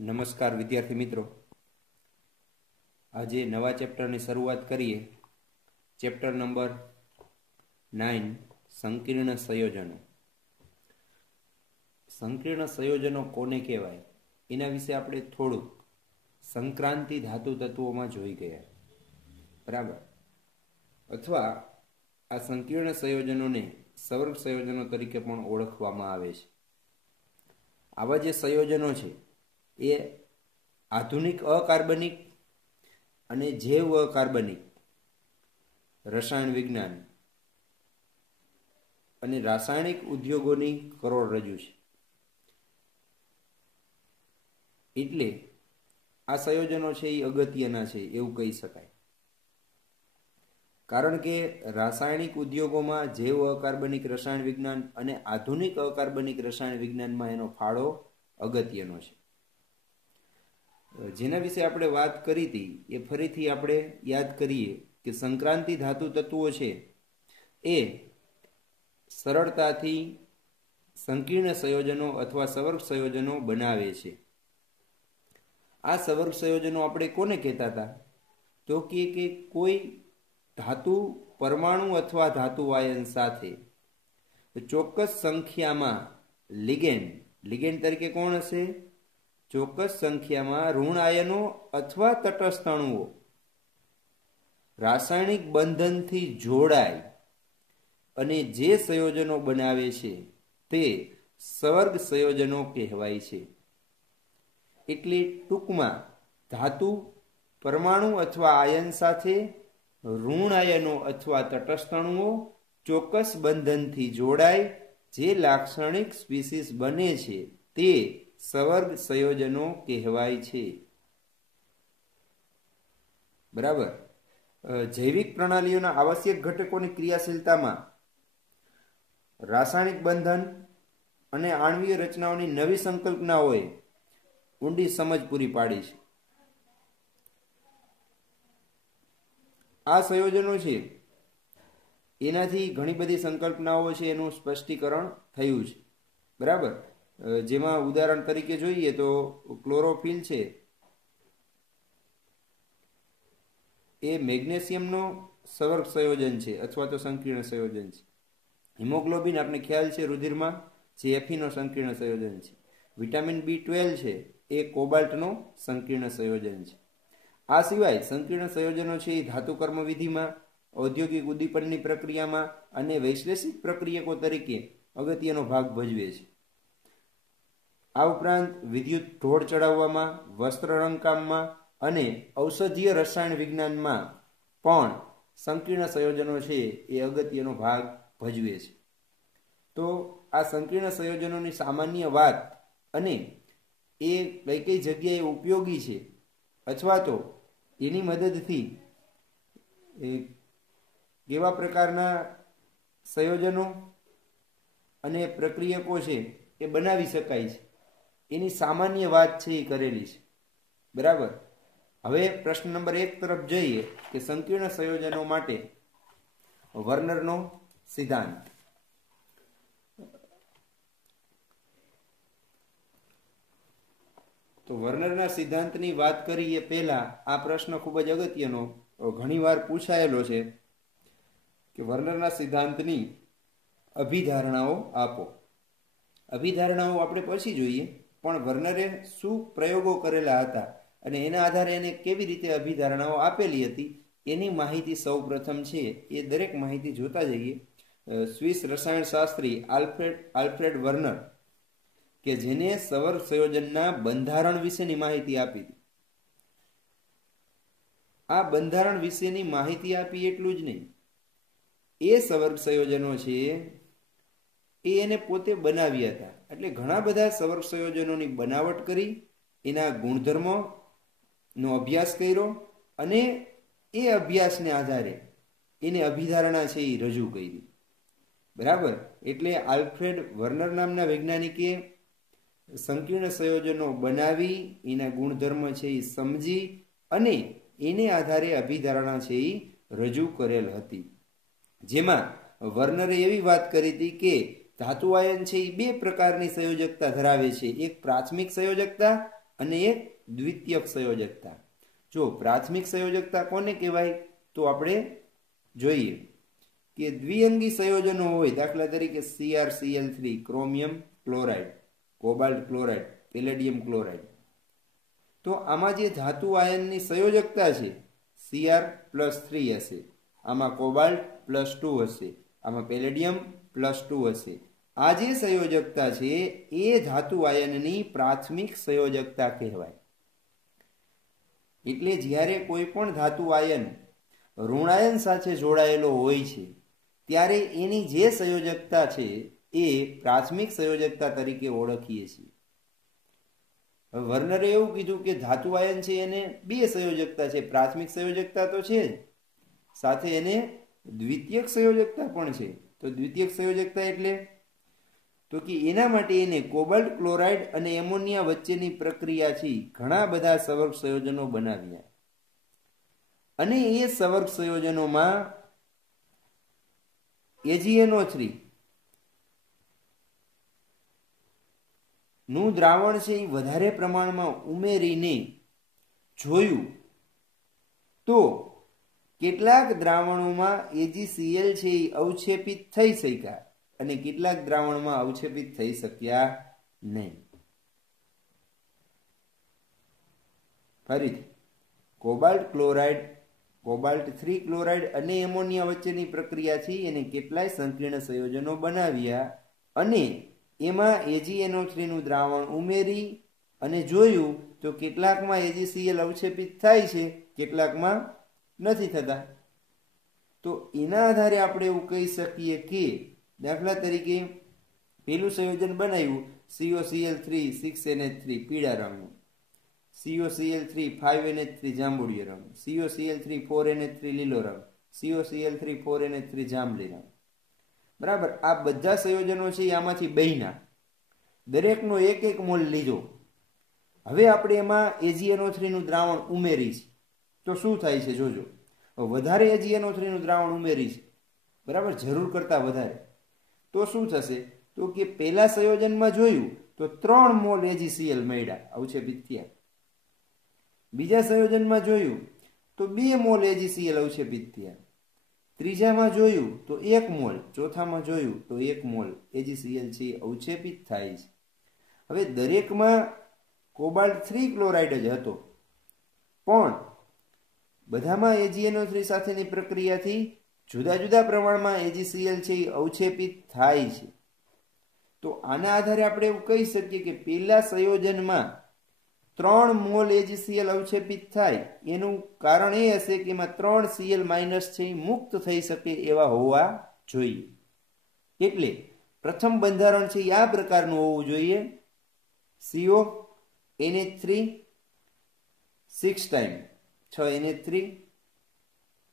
નમસ્કાર વિદ્યાર્થી મિત્રો, આજે નવા ચેપ્ટરની શરૂઆત કરીએ. ચેપ્ટર નંબર 9 સંકીર્ણ સંયોજનો. સંકીર્ણ સંયોજનો કોને કહેવાય એના વિશે આપણે થોડુંક સંક્રાંતિ ધાતુ તત્વોમાં જોઈ ગયા, બરાબર. અથવા આ સંકીર્ણ સંયોજનોને સવર્ગ સંયોજનો તરીકે પણ ઓળખવામાં આવે છે. આવા જે સંયોજનો છે એ આધુનિક અકાર્બનિક અને જૈવ અકાર્બનિક રસાયણ વિજ્ઞાન અને રાસાયણિક ઉદ્યોગોની કરોડરજ્જુ છે. એટલે આ સંયોજનો છે એ અગત્યના છે એવું કહી શકાય. કારણ કે રાસાયણિક ઉદ્યોગોમાં જૈવ અકાર્બનિક રસાયણ વિજ્ઞાન અને આધુનિક અકાર્બનિક રસાયણ વિજ્ઞાનમાં એનો ફાળો અગત્યનો છે. જેના વિશે આપણે વાત કરી હતી એ ફરીથી આપણે યાદ કરીએ કે સંક્રાંતિ ધાતુ તત્વો છે એ સરળતાથી સંકીર્ણ સંયોજનો અથવા સવર્ગ સંયોજનો બનાવે છે. આ સવર્ગ સંયોજનો આપણે કોને કહેતા હતા? તો કે કોઈ ધાતુ પરમાણુ અથવા ધાતુ આયન સાથે ચોક્કસ સંખ્યામાં લિગેન્ડ તરીકે કોણ હશે? ચોક્કસ સંખ્યામાં ઋણ આયનો અથવા તટસ્થ અણુઓ રાસાયણિક બંધનથી જોડાય અને જે સંયોજનો બનાવે છે તે સવર્ગ સંયોજનો કહેવાય છે. એટલે ટૂંકમાં ધાતુ પરમાણુ અથવા આયન સાથે ઋણ આયનો અથવા તટસ્થ અણુઓ ચોક્કસ બંધનથી જોડાય જે લાક્ષણિક સ્પીસીસ બને છે તે સવર્ગ સંયોજનો કહેવાય છે, બરાબર. જૈવિક પ્રણાલીઓના આવશ્યક ઘટકોની ક્રિયાશીલતામાં રાસાયણિક બંધન અને આણ્વીય રચનાઓની નવી સંકલ્પનાઓએ ઊંડી સમજ પૂરી પાડી છે. આ સંયોજનો છે એનાથી ઘણી બધી સંકલ્પનાઓ છે એનું સ્પષ્ટીકરણ થયું છે, બરાબર. જેમાં ઉદાહરણ તરીકે જોઈએ તો ક્લોરોફિલ છે એ મેગ્નેશિયમનો સવર્ગ સંયોજન છે અથવા તો સંકીર્ણ સંયોજન છે. હિમોગ્લોબિન આપણે ખ્યાલ છે રુધિરમાં જે Fe નો સંકીર્ણ સંયોજન છે. વિટામિન B12 છે એ કોબાલ્ટનો સંકીર્ણ સંયોજન છે. આ સિવાય સંકીર્ણ સંયોજનો છે એ ધાતુ કર્મવિધિમાં, ઔદ્યોગિક ઉદ્દીપનની પ્રક્રિયામાં અને વૈશ્લેષિક પ્રક્રિયકો તરીકે અગત્યનો ભાગ ભજવે છે. આ ઉપરાંત વિદ્યુત ઢોળ ચડાવવામાં, વસ્ત્ર રંગકામમાં અને ઔષધીય રસાયણ વિજ્ઞાનમાં પણ સંકીર્ણ સંયોજનો છે એ અગત્યનો ભાગ ભજવે છે. તો આ સંકીર્ણ સંયોજનોની સામાન્ય વાત અને એ કઈ કઈ જગ્યાએ ઉપયોગી છે અથવા તો એની મદદથી કેવા પ્રકારના સંયોજનો અને પ્રક્રિયકો છે એ બનાવી શકાય છે એની સામાન્ય વાત છે એ કરેલી છે, બરાબર. હવે પ્રશ્ન નંબર 1 તરફ જઈએ કે સંકીર્ણ સંયોજનો માટે વર્નરનો સિદ્ધાંત. તો વર્નરના સિદ્ધાંતની વાત કરીએ પહેલા આ પ્રશ્ન ખૂબ જ અગત્યનો ઘણીવાર પૂછાયેલો છે કે વર્નરના સિદ્ધાંતની અભિધારણાઓ આપો. અભિધારણાઓ આપણે પછી જોઈએ, પણ વર્નરે શું પ્રયોગો કરેલા હતા અને એના આધારે એને કેવી રીતે અભિધારણાઓ આપેલી હતી એની માહિતી સૌ પ્રથમ છે એ દરેક માહિતી જોતા જઈએ. સ્વિસ રસાયણશાસ્ત્રી આલ્ફ્રેડ વર્નર કે જેને સવર્ગ સંયોજનના બંધારણ વિશેની માહિતી આપી હતી. આ બંધારણ વિશેની માહિતી આપી એટલું જ નહીં, એ સવર્ગ સંયોજનો છે એ એને પોતે બનાવ્યા હતા. એટલે ઘણા બધા સવર્ગ સંયોજનોની બનાવટ કરી, એના ગુણધર્મોનો અભ્યાસ કર્યો અને એ અભ્યાસને આધારે એને અભિધારણા છે એ રજૂ કરી, બરાબર. એટલે આલ્ફ્રેડ વર્નર નામના વૈજ્ઞાનિકે સંકીર્ણ સંયોજનો બનાવી, એના ગુણધર્મ છે એ સમજી અને એને આધારે અભિધારણા છે એ રજૂ કરેલ હતી. જેમાં વર્નરે એવી વાત કરી હતી કે ધાતુ આયન છે એ બે પ્રકારની સંયોજકતા ધરાવે છે. એક પ્રાથમિક સંયોજકતા અને એક દ્વિતીયક સંયોજકતા। જો પ્રાથમિક સંયોજકતા કોને કહેવાય તો આપણે જોઈએ કે દ્વિઅંગી સંયોજનો હોય, દાખલા તરીકે CrCl3 chromium chloride, cobalt chloride, palladium chloride, તો આમાં જે ધાતુ આયનની સંયોજકતા છે Cr+3 હશે, આમાં કોબાલ્ટ +2 હશે, આમાં પેલેડિયમ +2 હશે। આ જે સંયોજકતા છે એ ધાતુ આયનની પ્રાથમિક સંયોજકતા કહેવાય। એટલે જ્યારે કોઈ પણ ધાતુ આયન ઋણાયન સાથે જોડાયેલો હોય છે ત્યારે એની જે સંયોજકતા છે એ પ્રાથમિક સંયોજકતા તરીકે ઓળખીએ છીએ। વર્નરે એવું કીધું કે ધાતુ આયન છે એને બે સંયોજકતા છે, પ્રાથમિક સંયોજકતા તો છે જ, સાથે એને દ્વિતીયક સંયોજકતા પણ છે। તો દ્વિતીયક સંયોજકતા એટલે તો કે એના માટે એને કોબાલ્ટ ક્લોરાઇડ અને એમોનિયા વચ્ચેની પ્રક્રિયાથી ઘણા બધા સંવર્ગ સંયોજનો બનાવ્યા અને એ સંવર્ગ સંયોજનોમાં AgNO3 નું દ્રાવણ છે એ વધારે પ્રમાણમાં ઉમેરીને જોયું તો કેટલાક દ્રાવણોમાં AgCl છે એ અવક્ષેપિત થઈ શક્યા અને કેટલાક દ્રાવણમાં અવક્ષેપિત થઈ શક્યા નહીં। ફરીથી કોબાલ્ટ ક્લોરાઇડ, કોબાલ્ટ 3 ક્લોરાઇડ અને એમોનિયા વચ્ચેની પ્રક્રિયાથી એને કેટલાય સંકીર્ણ સંયોજનો બનાવ્યા અને એમાં AgNO3 નું દ્રાવણ ઉમેરી અને જોયું તો કેટલાકમાં AgCl અવક્ષેપિત થાય છે, કેટલાકમાં નથી થતા। તો એના આધારે આપણે એવું કહી શકીએ કે દાખલા તરીકે પેલું સંયોજન બનાવ્યું COCl3 6NH3 પીળા રંગનું, COCl3 5NH3 જાંબુડિયો રંગ, COCl3 4NH3 લીલો રંગ, COCl3 4NH3 જાંબલી રંગ, બરાબર। આ બધા સંયોજનો છે આમાંથી બન્યા, દરેકનો એક એક મોલ લીધો। હવે આપણે એમાં AgNO3 નું દ્રાવણ ઉમેરીશ તો શું થાય છે જોજો। વધારે AgNO3 નું દ્રાવણ ઉમેરીશ, બરાબર, જરૂર કરતા વધારે, તો શું થશે તો કે પહેલા સંયોજનમાં જોયું તો 3 મોલ AgCl મળ્યા, અવક્ષેપિત થયા। બીજા સંયોજનમાં જોયું તો 2 મોલ AgCl અવક્ષેપિત થયા। ત્રીજામાં જોયું તો 1 મોલ, ચોથામાં જોયું તો 1 મોલ AgCl છે અવક્ષેપિત થાય છે। હવે દરેકમાં કોબાલ્ટ 3 ક્લોરાઇડ જ હતો પણ બધામાં AgNO3 સાથેની પ્રક્રિયાથી જુદા જુદા પ્રમાણમાં AgCl છે એ અવક્ષેપિત થાય છે। તો આના આધારે આપણે એવું કહી શકીએ કે પહેલા સંયોજનમાં 3 મોલ AgCl અવક્ષેપિત થાય એનું કારણ એ હશે કે એમાં 3 Cl- છે મુક્ત થઈ શકે એવા હોવા જોઈએ। એટલે પ્રથમ બંધારણ છે આ પ્રકારનું હોવું જોઈએ, CONH3 6 ટાઈમ 6NH3,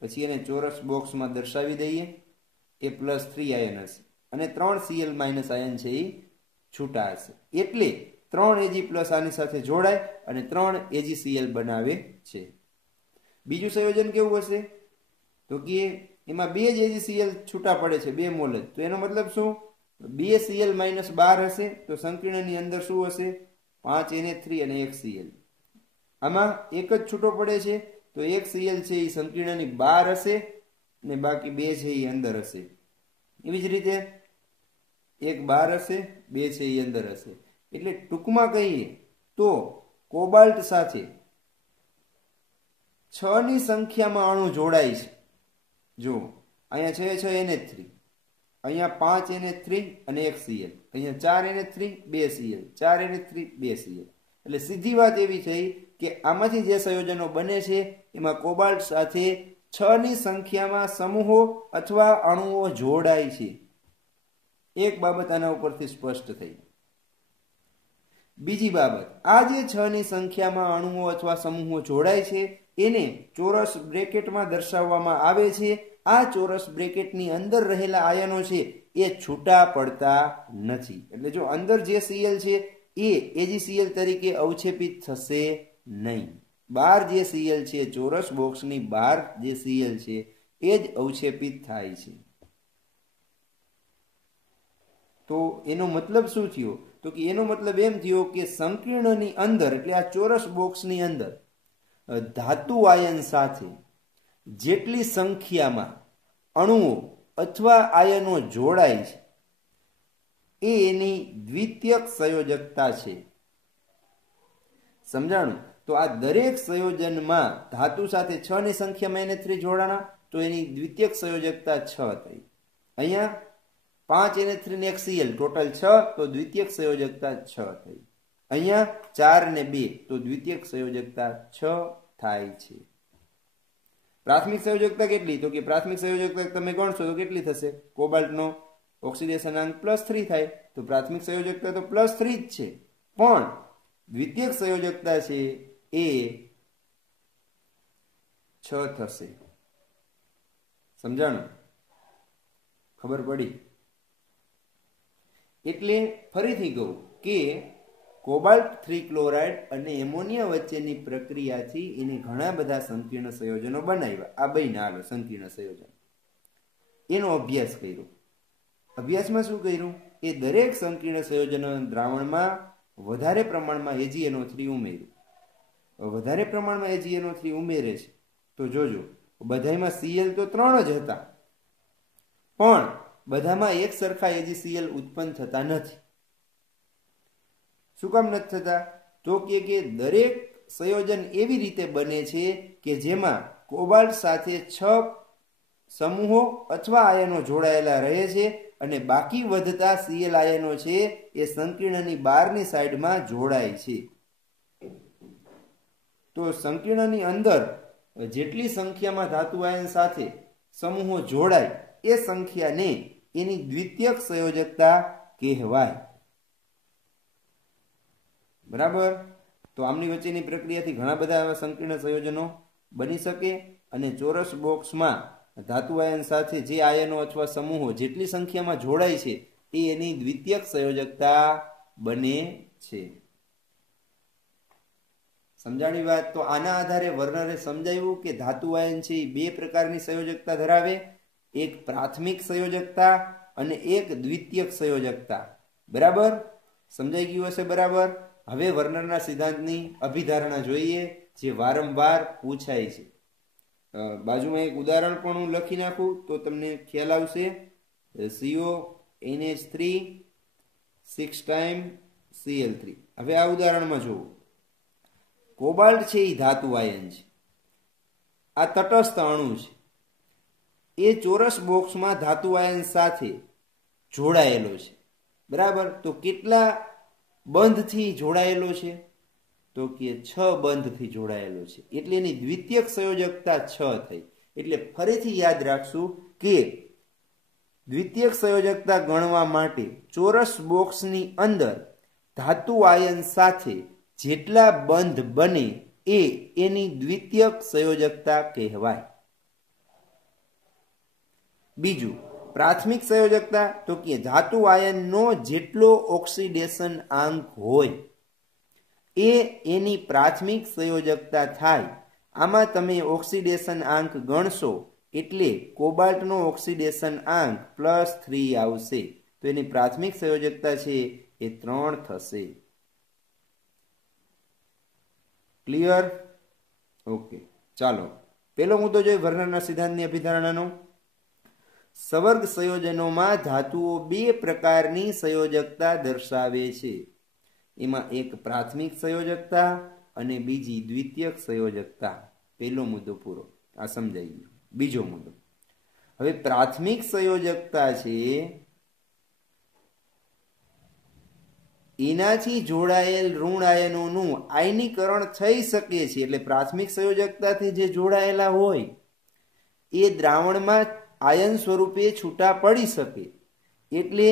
પછી એને ચોરસ બોક્સમાં દર્શાવી દઈએ, એ +3 આયન હશે અને 3 Cl- આયન છે એ છૂટા હશે, એટલે 3 Ag+ આની સાથે જોડાય અને 3 AgCl બનાવે છે। બીજું સંયોજન કેવું હશે તો કે એમાં 2 જ AgCl છૂટા પડે છે, 2 મોલ જ, તો એનો મતલબ શું, 2 Cl- 12 હશે તો સંકીર્ણની અંદર શું હશે 5 NH3 અને 1 Cl। આમાં એક જ છૂટો પડે છે તો 1 Cl છે એ સંકીર્ણની બહાર હશે અને બાકી 2 છે એ અંદર હશે। એવી જ રીતે 1 બહાર હશે, 2 છે એ અંદર હશે। એટલે ટૂંકમાં કહીએ તો કોબાલ્ટ સાથે 6 ની સંખ્યામાં અણુ જોડાય છે। જો અહીંયા 6 NH3, અહીંયા 5 NH3 અને 1 Cl, અહીંયા 4 NH3 2 Cl, 4 NH3 2 Cl। એટલે સીધી વાત એવી થઈ કે આમાંથી જે સંયોજનો બને છે એમાં કોબાલ્ટ સાથે 6 ની સંખ્યામાં સમૂહો અથવા અણુઓ જોડાય છે। એક બાબત આના ઉપરથી સ્પષ્ટ થઈ। બીજી બાબત, આ જે 6 ની સંખ્યામાં અણુઓ અથવા સમૂહો જોડાય છે એને ચોરસ બ્રેકેટમાં દર્શાવવામાં આવે છે। આ ચોરસ બ્રેકેટની અંદર રહેલા આયનો છે એ છૂટા પડતા નથી। એટલે જો અંદર જે Cl છે એ AgCl તરીકે અવક્ષેપિત થશે નહીં, બહાર જે Cl છે, ચોરસ બોક્સની બહાર જે Cl છે એ જ અવક્ષેપિત થાય છે। તો એનો મતલબ શું થયો? તો કે એનો મતલબ એમ થયો કે સંકીર્ણની અંદર એટલે આ ચોરસ બોક્સની અંદર ધાતુ આયન સાથે જેટલી સંખ્યામાં અણુઓ અથવા આયનો જોડાય છે એ એની દ્વિતીયક સંયોજકતા છે. સમજાણું? તો આ દરેક સંયોજનમાં ધાતુ સાથે 6 ની સંખ્યામાં NH3 જોડાણા તો એની દ્વિતીયક સંયોજકતા 6 થઈ. અહીંયા 5 NH3 ને 1 Cl ટોટલ 6 તો દ્વિતીયક સંયોજકતા 6 થઈ. અહીંયા 4 ને 2 તો દ્વિતીયક સંયોજકતા 6 થાય છે. પ્રાથમિક સંયોજકતા કેટલી? તો કે પ્રાથમિક સંયોજકતા તમે ગણશો તો કેટલી થશે? કોબાલ્ટનો ઓક્સિડેશનાંક +3 થાય તો પ્રાથમિક સંયોજકતા તો +3 જ છે, પણ દ્વિતીયક સંયોજકતા છે એ 6 થશે. સમજાણું? ખબર પડી? એટલે ફરીથી કહું કે કોબાલ્ટ 3 ક્લોરાઇડ અને એમોનિયા વચ્ચેની પ્રક્રિયાથી એને ઘણા બધા સંકીર્ણ સંયોજનો બનાવ્યા. આ બન્યા હાલો સંકીર્ણ સંયોજન. એનો અભ્યાસ કર્યો. અભ્યાસમાં શું કર્યું? એ દરેક સંકીર્ણ સંયોજનો દ્રાવણમાં વધારે પ્રમાણમાં AgNO3 ઉમેર્યું. વધારે પ્રમાણમાં AgNO3 ઉમેરે છે તો જોજો બધામાં Cl તો 3 જ હતા, પણ બધામાં એક સરખા AgCl ઉત્પન્ન થતા નથી. શું કામ નથી થતા? તો કે દરેક સંયોજન એવી રીતે બને છે કે જેમાં કોબાલ્ટ સાથે 6 સમૂહો અથવા આયનો જોડાયેલા રહે છે અને બાકી વધતા Cl આયનો છે એ સંકીર્ણની બહારની સાઈડમાં જોડાય છે. તો સંકીર્ણની અંદર જેટલી સંખ્યામાં ધાતુ આયન સાથે સમૂહો જોડાય એ સંખ્યાને એની દ્વિતીયક સંયોજકતા કહેવાય. બરાબર? તો આમની વચ્ચેની પ્રક્રિયાથી ઘણા બધા સંકીર્ણ સંયોજનો બની શકે અને ચોરસ બોક્સમાં ધાતુ આયન સાથે જે આયનો અથવા સમૂહો જેટલી સંખ્યામાં જોડાય છે એ એની દ્વિતીયક સંયોજકતા બને છે. સમજાણી વાત? તો આના આધારે વર્નરે સમજાવ્યું કે ધાતુ આયન છે એ 2 પ્રકારની સંયોજકતા ધરાવે, એક પ્રાથમિક સંયોજકતા અને એક દ્વિતીયક સંયોજકતા. બરાબર? સમજાઈ ગયું હશે? બરાબર. હવે વર્નરના સિદ્ધાંતની અભિધારણા જોઈએ જે વારંવાર પૂછાય છે. બાજુમાં એક ઉદાહરણ પણ હું લખી નાખું તો તમને ખ્યાલ આવશે. CONH3 6 time Cl3. હવે આ ઉદાહરણમાં જુઓ, કોબાલ્ટ છે એ ધાતુ આયન છે, આ તટસ્થ અણુ છે, એ ચોરસ બોક્સમાં ધાતુ આયન સાથે જોડાયેલો છે. બરાબર? તો કેટલા બંધથી જોડાયેલો છે? તો કે 6 બંધથી જોડાયેલો છે, એટલે એની દ્વિતીયક સંયોજકતા 6 થઈ. એટલે ફરીથી યાદ રાખશું કે દ્વિતીયક સંયોજકતા ગણવા માટે ચોરસ બોક્સની અંદર ધાતુ આયન સાથે જેટલા બંધ બને એ એની દ્વિતીયક સંયોજકતા કહેવાય. બીજું પ્રાથમિક સંયોજકતા તો કે ધાતુ આયનનો જેટલો ઓક્સિડેશન આંક હોય એ એની પ્રાથમિક સંયોજકતા થાય. આમાં તમે ઓક્સિડેશન આંક ગણશો એટલે કોબાલ્ટનો ઓક્સિડેશન આંક +3 આવશે તો એની પ્રાથમિક સંયોજકતા છે એ 3 થશે. ક્લિયર? ઓકે, ચાલો પેલો મુદ્દો જોઈએ વર્નરના સિદ્ધાંતની અભિધારણાનો. સવર્ગ સંયોજનોમાં ધાતુઓ 2 પ્રકારની સંયોજકતા દર્શાવે છે. એમાં એક પ્રાથમિક સંયોજકતા અને બીજી દ્વિતીયક સંયોજકતા. પહેલો મુદ્દો પૂરો, આ સમજાઈ ગયો. બીજો મુદ્દો, હવે પ્રાથમિક સંયોજકતા છે એનાથી જોડાયેલ ઋણ આયનોનું આયનીકરણ થઈ શકે છે. એટલે પ્રાથમિક સંયોજકતાથી જે જોડાયેલા હોય એ દ્રાવણમાં આયન સ્વરૂપે છૂટા પડી શકે, એટલે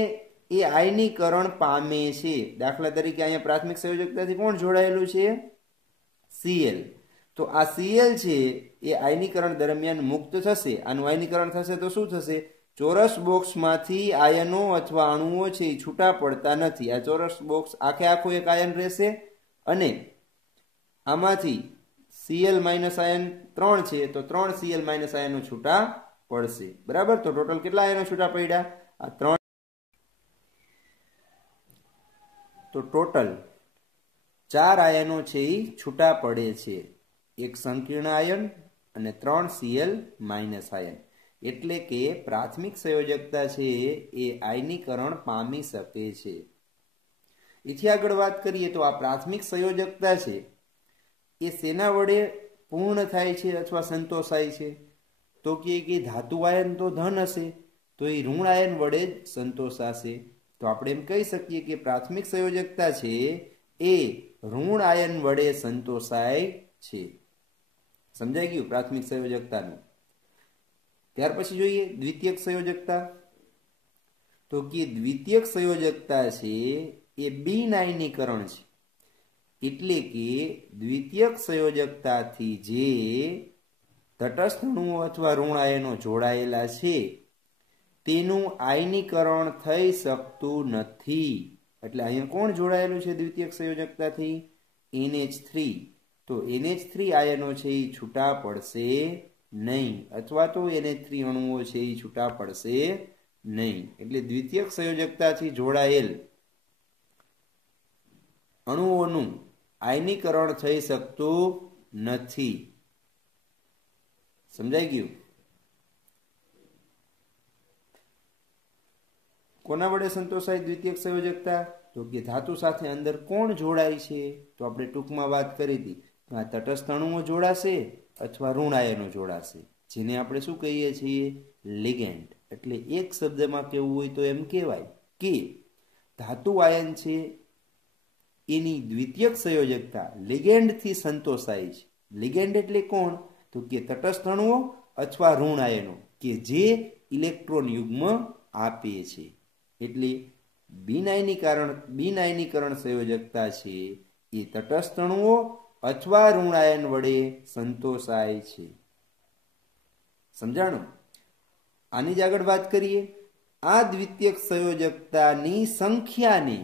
એ આયનીકરણ પામે છે. દાખલા તરીકે અહીંયા પ્રાથમિક સંયોજકતાથી કોણ જોડાયેલું છે? Cl. તો આ Cl છે એ આયનીકરણ દરમિયાન મુક્ત થશે. આનું આયનીકરણ થશે તો શું થશે? ચોરસ બોક્સમાંથી આયનો અથવા અણુઓ છે એ છૂટા પડતા નથી. આ ચોરસ બોક્સ આખે આખું એક આયન રહેશે અને આમાંથી Cl- આયન 3 છે તો 3 Cl- આયનો છૂટા પડશે. બરાબર? તો ટોટલ કેટલા આયનો છૂટા પડ્યા? આ 3. તો ટોટલ 4 આયનો છે એ છૂટા પડે છે, એક સંકીર્ણ આયન અને 3 Cl માઇનસ આયન. એટલે કે પ્રાથમિક સંયોજકતા છે એ આયનીકરણ પામી શકે છે. એથી આગળ વાત કરીએ તો આ પ્રાથમિક સંયોજકતા છે એ શેના વડે પૂર્ણ થાય છે અથવા સંતોષાય છે? તો કે ધાતુ આયન તો ધન હશે તો એ ઋણ આયન વડે જ સંતોષાશે. તો આપણે એમ કહી શકીએ કે પ્રાથમિક સંયોજકતા છે એ ઋણ આયન વડે સંતોષાય છે. સમજાઈ ગયું પ્રાથમિક સંયોજકતાનું? ત્યાર પછી જોઈએ દ્વિતીયક સંયોજકતા. તો કે દ્વિતીયક સંયોજકતા છે એ બિન આયનીકરણ છે. એટલે કે દ્વિતીયક સંયોજકતાથી જે તટસ્થ અણુઓ અથવા ઋણ આયનો જોડાયેલા છે તેનું આયનીકરણ થઈ શકતું નથી. એટલે અહીંયા કોણ જોડાયેલું છે દ્વિતીયક સંયોજકતાથી? NH3. તો NH3 આયનો છે એ છૂટા પડશે નહીં, અથવા તો NH3 અણુઓ છે એ છૂટા પડશે નહીં. એટલે દ્વિતીયક સંયોજકતાથી જોડાયેલ અણુઓનું આયનીકરણ થઈ શકતું નથી. સમજાઈ ગયું? કોના વડે સંતોષાય દ્વિતીયક સંયોજકતા? તો કે ધાતુ સાથે અંદર કોણ જોડાય છે? તો આપણે ટૂંકમાં વાત કરી હતી, આ તટસ્થ અણુઓ જોડાશે અથવા ઋણ આયનો જોડાશે, જેને આપણે શું કહીએ છીએ? લિગેન્ડ. એટલે એક શબ્દમાં કહેવું હોય તો એમ કહેવાય કે ધાતુ આયન છે એની દ્વિતીયક સંયોજકતા લિગેન્ડથી સંતોષાય છે. લિગેન્ડ એટલે કોણ? તો કે તટસ્થ અણુઓ અથવા ઋણ આયનો કે જે ઇલેક્ટ્રોન યુગ્મ આપે છે. એટલે બિન આયનીકરણ સંયોજકતા છે એ તટસ્થ અણુઓ અથવા ઋણ આયન વડે સંતોષાય છે. સમજાણું? આની જ આગળ વાત કરીએ. આ દ્વિતીયક સંયોજકતાની સંખ્યાને,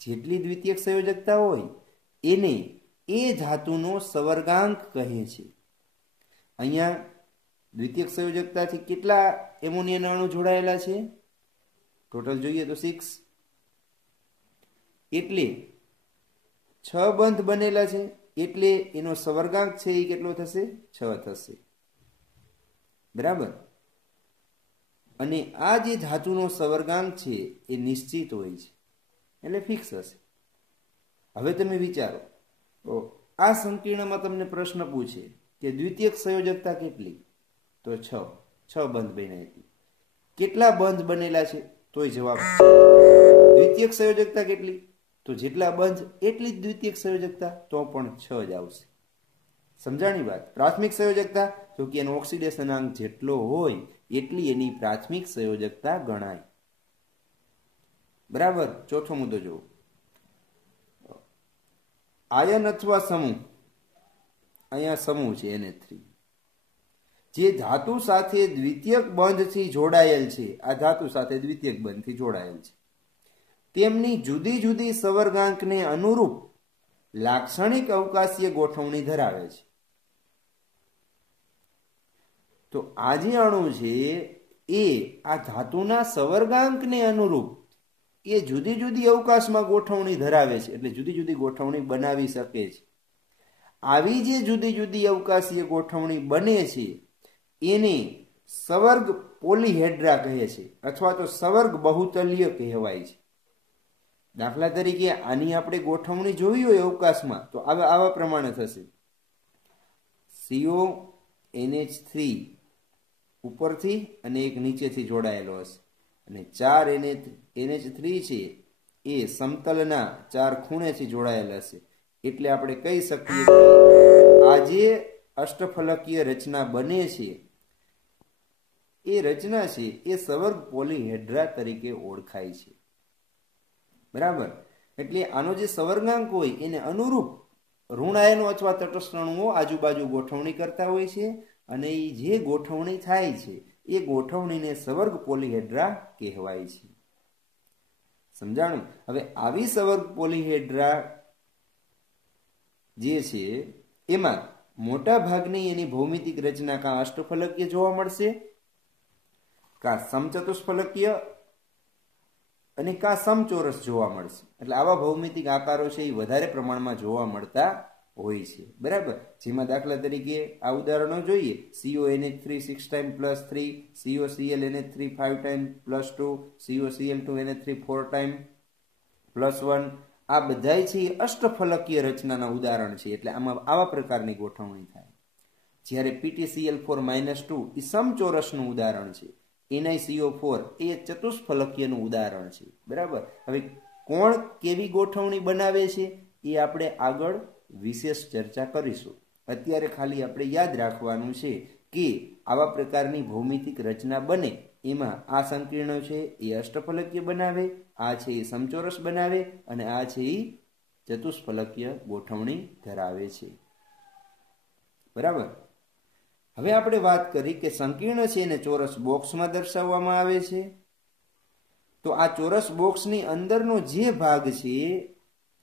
જેટલી દ્વિતીયક સંયોજકતા હોય એને એ ધાતુનો સવર્ગાંક કહે છે. અહીંયા દ્વિતીયક સંયોજકતાથી કેટલા એમોનિયાના અણુ જોડાયેલા છે? ટોટલ જોઈએ તો 6. એટલે 6 બંધ બનેલા છે, એટલે એનો સવર્ગાંક છે એ કેટલો થશે? 6 થશે. બરાબર? અને આ જે ધાતુનો સવર્ગાંક છે એ નિશ્ચિત હોય છે, એટલે ફિક્સ હશે. હવે તમે વિચારો, તો આ સંકીર્ણમાં તમને પ્રશ્ન પૂછે કે દ્વિતીયક સંયોજકતા કેટલી? તો 6 બંધ બન્યા હતી. કેટલા બંધ બનેલા છે? તોય જવાબ દ્વિતીયક સંયોજકતા કેટલી? તો જેટલા બંધ એટલી જ દ્વિતીયક સંયોજકતા, તો પણ 6 જ આવશે. સમજાણી વાત? પ્રાથમિક સંયોજકતા તો કે એનો ઓક્સિડેશન અંક જેટલો હોય એટલી એની પ્રાથમિક સંયોજકતા ગણાય. બરાબર? ચોથો મુદ્દો જુઓ. આયન અથવા સમૂહ. અહીંયા સમૂહ છે NH3, જે ધાતુ સાથે દ્વિતીયક બંધથી જોડાયેલ છે. આ ધાતુ સાથે દ્વિતીયક બંધથી જોડાયેલ છે. તેમની જુદી જુદી સવર્ગાંકને અનુરૂપ લાક્ષણિક અવકાશીય ગોઠવણી ધરાવે છે. તો આ જે અણુ છે એ આ ધાતુના સવર્ગાંકને અનુરૂપ એ જુદી જુદી અવકાશમાં ગોઠવણી ધરાવે છે. એટલે જુદી જુદી ગોઠવણી બનાવી શકે છે. આવી જે જુદી જુદી અવકાશીય ગોઠવણી બને છે એને સવર્ગ પોલીહેડ્રા કહે છે, અથવા તો સવર્ગ બહુતલીય કહેવાય છે. દાખલા તરીકે આની આપણે ગોઠવણી જોઈ હોય અવકાશમાં તો આવા પ્રમાણે થશે. CONH3 ઉપરથી અને એક નીચેથી જોડાયેલો હશે, અને 4 NH3 છે એ સમતલના 4 ખૂણેથી જોડાયેલા હશે. એટલે આપણે કહી શકીએ કે આ જે અષ્ટફલકીય રચના બને છે એ રચના છે એ સવર્ગ પોલીહેડ્રા તરીકે ઓળખાય છે. બરાબર? એટલે આનો જે સવર્ગાંક હોય એને અનુરૂપ ઋણ આયનો અથવા તટસ્થ અણુઓ આજુબાજુ ગોઠવણી કરતા હોય છે, અને એ જે ગોઠવણી થાય છે એ ગોઠવણીને સવર્ગ પોલીહેડ્રા કહેવાય છે. સમજાણું? હવે આવી સવર્ગ પોલીહેડ્રા જે છે એમાં મોટા ભાગની એની ભૌમિતિક રચના કાં અષ્ટફલકીય જોવા મળશે, કાં સમચતુષ્ફલકીય, અને કાં સમચોરસ જોવા મળશે. એટલે આવા ભૌમિતિક આકારો છે એ વધારે પ્રમાણમાં જોવા મળતા હોય છે. બરાબર. જેમાં દાખલા તરીકે આ ઉદાહરણો જોઈએ, CONH3 6 time plus 3, COClNH3 5 time plus 2, COCl2NH3 4 time plus 1. આ બધા છે એ અષ્ટફલકીય રચનાના ઉદાહરણ છે. એટલે આમાં આવા પ્રકારની ગોઠવણી થાય. જ્યારે PtCl4-2 એ સમચોરસનું ઉદાહરણ છે. NiCO4 એ ચતુષ્ફલકીયનું ઉદાહરણ છે. બરાબર. હવે કોણ કેવી ગોઠવણી બનાવે છે એ આપણે આગળ વિશેષ ચર્ચા કરીશું. અત્યારે ખાલી આપણે યાદ રાખવાનું છે કે આવા પ્રકારની ભૌમિતિક રચના બને એમાં આ સંકીર્ણ છે એ અષ્ટફલકીય બનાવે, આ છે એ સમચોરસ બનાવે અને આ છે એ ચતુષ્ફલકીય ગોઠવણી ધરાવે છે. બરાબર. હવે આપણે વાત કરી કે સંકીર્ણ છે એને ચોરસ બોક્સમાં દર્શાવવામાં આવે છે. તો આ ચોરસ બોક્સની અંદરનો જે ભાગ છે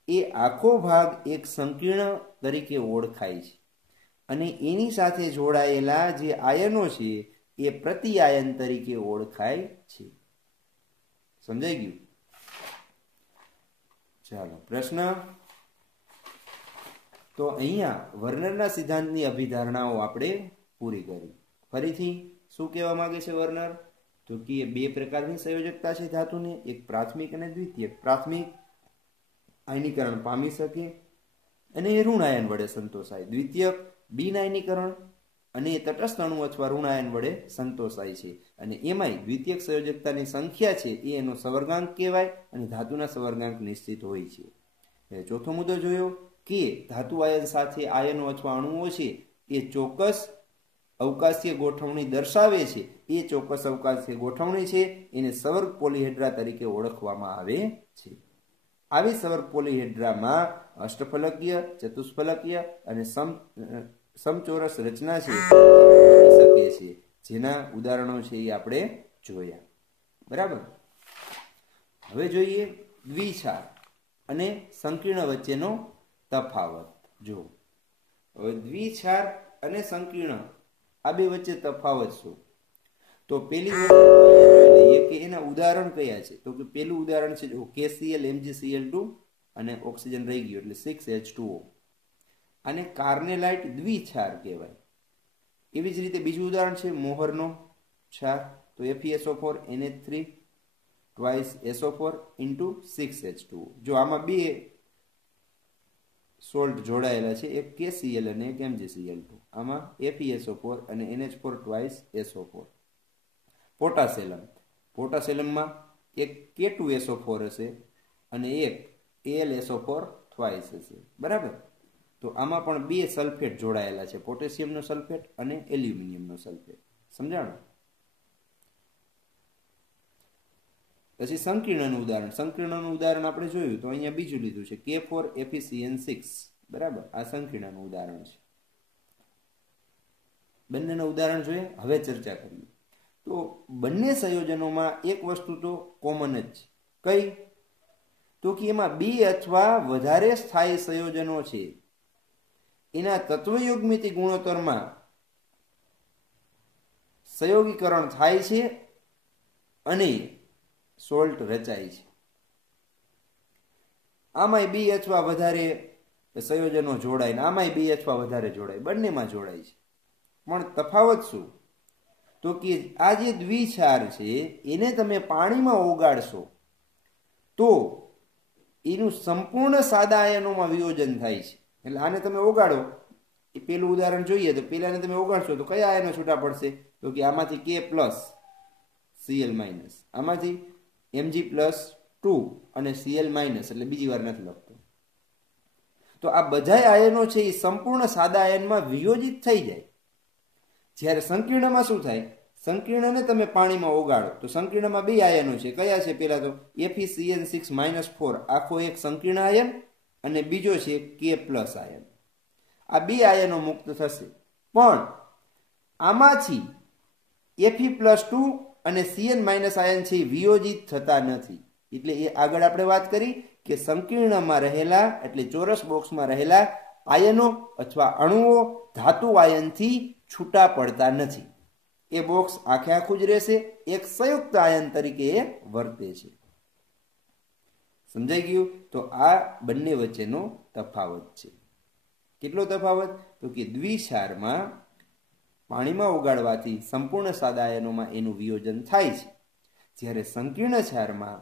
એ આખો ભાગ એક સંકીર્ણ તરીકે ઓળખાય છે અને એની સાથે જોડાયેલા જે આયનો છે એ પ્રતિ આયન તરીકે ઓળખાય છે. સમજાઈ ગયું? ચાલો પ્રશ્ન. તો અહીંયા વર્નરના સિદ્ધાંતની અભિધારણાઓ આપણે પૂરી કરી. ફરીથી શું કહેવા માંગે છે વર્નર? તો કે બે પ્રકારની સંયોજકતા છે ધાતુની, એક પ્રાથમિક અને દ્વિતીયક. પ્રાથમિક આયનીકરણ પામી શકે અને એ ઋણ આયન વડે સંતોષાય. દ્વિતીયક બિન આયનીકરણ અને તટસ્થ અણુ અથવા ઋણ આયન વડે સંતોષાય છે. અને એમાંય દ્વિતીયક સંયોજકતાની સંખ્યા છે એ એનો સવર્ગાંક કહેવાય અને ધાતુના સવર્ગાંક નિશ્ચિત હોય છે. ચોથો મુદ્દો જોયો કે ધાતુ આયન સાથે આયનો અથવા અણુઓ છે એ ચોક્કસ અવકાશીય ગોઠવણી દર્શાવે છે. એ ચોક્કસ અવકાશીય ગોઠવણી છે એને સવર્ગ પોલીહેડ્રા તરીકે ઓળખવામાં આવે છે. આવી સવર્ગ પોલીહેડ્રામાં અષ્ટફલકીય, ચતુષ્ફલકીય અને સમચોરસ રચના છે શકે છે, જેના ઉદાહરણો છે એ આપણે જોયા. બરાબર. હવે જોઈએ દ્વિક્ષાર અને સંકીર્ણ વચ્ચેનો તફાવત. જો હવે દ્વિક્ષાર અને સંકીર્ણ આ બે વચ્ચે તફાવત શું? તો પેલી લઈએ કે એના ઉદાહરણ કયા છે. તો કે પેલું ઉદાહરણ છે જો KCl MgCl2 અને ઓક્સિજન રહી ગયું એટલે 6H2O. આને કાર્નેલાઇટ દ્વિક્ષાર કહેવાય. એવી જ રીતે બીજું ઉદાહરણ છે મોહરનો ક્ષાર. તો FeSO4 NH3 twice SO4 into 6H2O. જો આમાં બે સોલ્ટ જોડાયેલા છે, એક KCl અને એક MgCl2. આમાં FeSO4 અને NH4 twice SO4. પોટાસેલમમાં એક K2SO4 હશે અને એક AlSO4 twice હશે. બરાબર. તો આમાં પણ બે સલ્ફેટ જોડાયેલા છે, પોટેશિયમનો સલ્ફેટ અને એલ્યુમિનિયમનો સલ્ફેટ. સમજાણું? પછી સંકીર્ણનું ઉદાહરણ. સંકીર્ણનું ઉદાહરણ આપણે જોયું તો અહીંયા બીજું લીધું છે K4FeCN6. બરાબર. આ સંકીર્ણનું ઉદાહરણ છે. બંનેના ઉદાહરણ જોઈએ. હવે ચર્ચા કરીએ. તો બંને સંયોજનોમાં એક વસ્તુ તો કોમન જ છે. કઈ? તો કે એમાં બે અથવા વધારે સ્થાયી સંયોજનો છે એના તત્વયુગ્મિતિક ગુણોત્તરમાં સંયોગીકરણ થાય છે અને સોલ્ટ રચાય છે. આમાંય બે અથવા વધારે સંયોજનો જોડાય ને આમાંય બે અથવા વધારે જોડાય, બંનેમાં જોડાય છે. પણ તફાવત શું? તો કે આ જે દ્વિક્ષાર છે એને તમે પાણીમાં ઓગાળશો તો એનું સંપૂર્ણ સાદા આયનોમાં વિયોજન થાય છે. એટલે આને તમે ઓગાળો, એ પેલું ઉદાહરણ જોઈએ તો પેલાને તમે ઓગાળશો તો કયા આયનો છૂટા પડશે? તો કે આમાંથી K+, Cl-, આમાંથી Mg+2 અને Cl- એટલે બીજી વાર નથી લખતો. તો આ બધા આયનો છે એ સંપૂર્ણ સાદા આયનમાં વિયોજિત થઈ જાય. જ્યારે સંકીર્ણમાં શું થાય? સંકીર્ણને તમે પાણીમાં ઓગાળો તો સંકીર્ણમાં બે આયનો છે. કયા છે? પેલા તો FeCN6-4 આખો એક સંકીર્ણ આયન અને બીજો છે K+ આયન. આ બે આયનો મુક્ત થશે. પણ આમાંથી Fe+2 અને Cn- આયન છે વિયોજિત થતા નથી. એટલે એ આગળ આપણે વાત કરી કે સંકીર્ણમાં રહેલા એટલે ચોરસ બોક્સમાં રહેલા આયનો અથવા અણુઓ ધાતુ આયનથી છૂટા પડતા નથી. એ બોક્સ આખે આખું જ રહેશે, એક સંયુક્ત આયન તરીકે એ વર્તે છે. સમજાઈ ગયું? તો આ બંને વચ્ચેનો તફાવત છે. કેટલો તફાવત? તો કે દ્વિક્ષારમાં પાણીમાં ઓગાળવાથી સંપૂર્ણ સાદા આયનોમાં એનું વિયોજન થાય છે, જ્યારે સંકીર્ણ ક્ષારમાં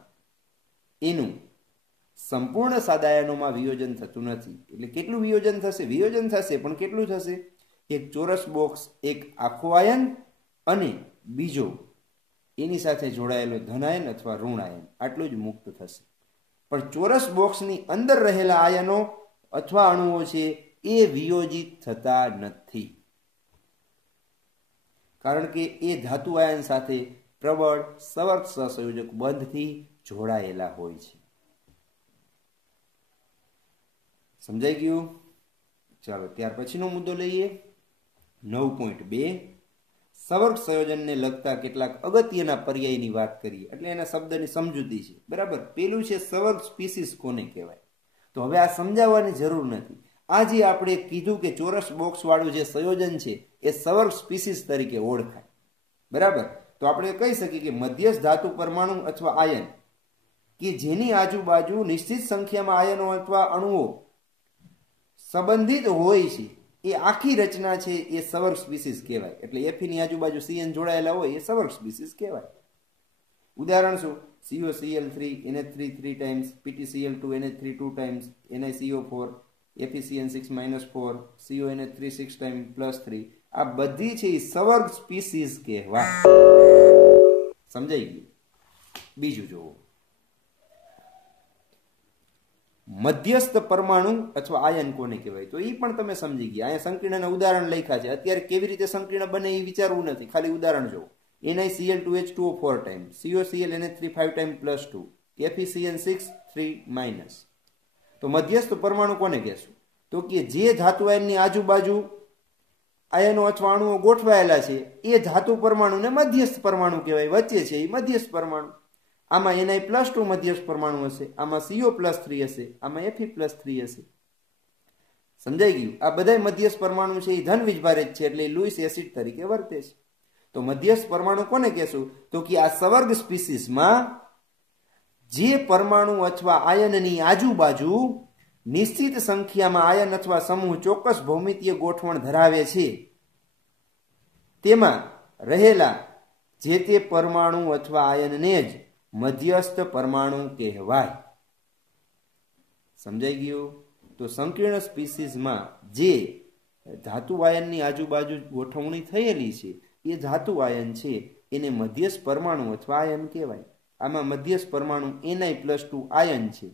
એનું સંપૂર્ણ સાદા આયનોમાં વિયોજન થતું નથી. એટલે કેટલું વિયોજન થશે? વિયોજન થશે, પણ કેટલું થશે? એક ચોરસ બોક્સ, એક આખો આયન અને બીજો એની સાથે જોડાયેલો ધન આયન અથવા ઋણ આયન, આટલું જ મુક્ત થશે. પણ ચોરસ બોક્સની અંદર રહેલા આયનો અથવા અણુઓ છે એ વિયોજિત થતા નથી, કારણ કે એ ધાતુ આયન સાથે પ્રબળ સવર્ત સહસંયોજક બંધથી જોડાયેલા હોય છે. સમજાઈ ગયું? ચાલો ત્યાર પછીનો મુદ્દો લઈએ. 9.2 સવર્ગ સંયોજનને લગતા કેટલાક અગત્યના પર્યાયની વાત કરીએ, એટલે એના શબ્દની સમજૂતી છે. બરાબર? પેલું છે સવર્ગ સ્પીસીસ કોને કહેવાય. તો હવે આ સમજાવવાની જરૂર નથી. આ જે આપણે કીધું કે ચોરસ બોક્સ વાળું જે સંયોજન છે એ સવર્ગ સ્પીસીસ તરીકે ઓળખાય. બરાબર? તો આપણે કહી શકીએ કે મધ્યસ્થ ધાતુ પરમાણુ અથવા આયન કે જેની આજુબાજુ નિશ્ચિત સંખ્યામાં આયનો અથવા અણુઓ સંબંધિત હોય છે, એ આખી રચના છે એ સવર્ગ સ્પીસીસ કહેવાય. એટલે એફની આજુબાજુ CN જોડાયેલા હોય એ સવર્ગ સ્પીસીસ કહેવાય. ઉદાહરણ શું? COCl3 NH3 3 times, PtCl2 NH3 2 times, NiCO4 FeCN6 -4, CONH3 6 times +3. આ બધી છે એ સવર્ગ સ્પીસીસ કહેવાય. સમજાઈ ગયું? બીજું જોવો, મધ્યસ્થ પરમાણુ અથવા આયન કોને કહેવાય? તો એ પણ તમે સમજી ગયા. અહીંયા સંકીર્ણના ઉદાહરણ લખ્યા છે. અત્યારે કેવી રીતે સંકીર્ણ બને એ વિચારવું નથી, ખાલી ઉદાહરણ જોવો. NiCl2H2O 4 times, COCl NH3 5 times +2, FeCN6 3 - તો મધ્યસ્થ પરમાણુ કોને કહેશું? તો કે જે ધાતુ આયનની આજુબાજુ આયનો અથવા અણુઓ ગોઠવાયેલા છે એ ધાતુ પરમાણુને મધ્યસ્થ પરમાણુ કહેવાય. વચ્ચે છે એ મધ્યસ્થ પરમાણુ. આમાં Ni+2 મધ્યસ્થ પરમાણુ હશે, આમાં CO+3 હશે, આમાં Fe+3 હશે. સમજાઈ ગયું? આ બધા મધ્યસ્થ પરમાણુ છે એ ધન વીજભારિત છે, એટલે લુઈસ એસિડ તરીકે વર્તે છે. તો મધ્યસ્થ પરમાણુ કોને કહેશું? તો કે આ સવર્ગ સ્પીસીસમાં જે પરમાણુ અથવા આયનની આજુબાજુ નિશ્ચિત સંખ્યામાં આયન અથવા સમૂહ ચોક્કસ ભૌમિતીય ગોઠવણ ધરાવે છે, તેમાં રહેલા જે તે પરમાણુ અથવા આયનને જ મધ્યસ્થ પરમાણુ કહેવાય. સમજાઈ ગયું? તો સંકીર્ણ સ્પીસીસમાં જે ધાતુ આયનની આજુબાજુ ગોઠવણી થયેલી છે એ ધાતુ આયન છે એને મધ્યસ્થ પરમાણુ અથવા આયન કહેવાય. આમાં મધ્યસ્થ પરમાણુ Ni+2 આયન છે.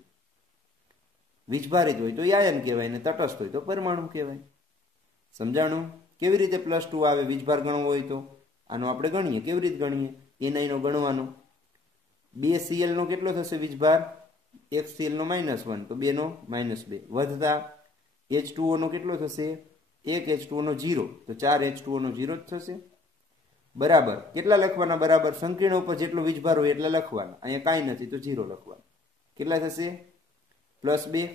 વીજભારિત હોય તો એ આયન કહેવાય, ને તટસ્થ હોય તો પરમાણુ કહેવાય. સમજાણું? કેવી રીતે +2 આવે? વીજભાર ગણવો હોય તો આનો આપણે ગણીએ. કેવી રીતે ગણીએ? Ni નો ગણવાનો. 2Cl નો કેટલો થશે વીજભાર? 1Cl નો -1, તો 2 નો -2. વધતા H2O નો કેટલો થશે? 1H2O નો 0, તો 4H2O નો 0 જ થશે. બરાબર. કેટલા લખવાના? બરાબર સંકીર્ણ ઉપર જેટલો વીજભાર હોય એટલા લખવાના. અહીંયા કાંઈ નથી તો 0 લખવાના. કેટલા થશે? +2.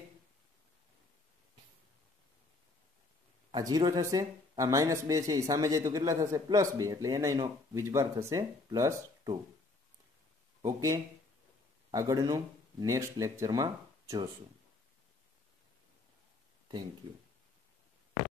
આ 0 થશે, આ -2 છે એ સામે જાય તો કેટલા થશે? +2. એટલે Ni નો વીજભાર થશે +2. ઓકે, આગળનું નેક્સ્ટ લેક્ચરમાં જોશું. Thank you.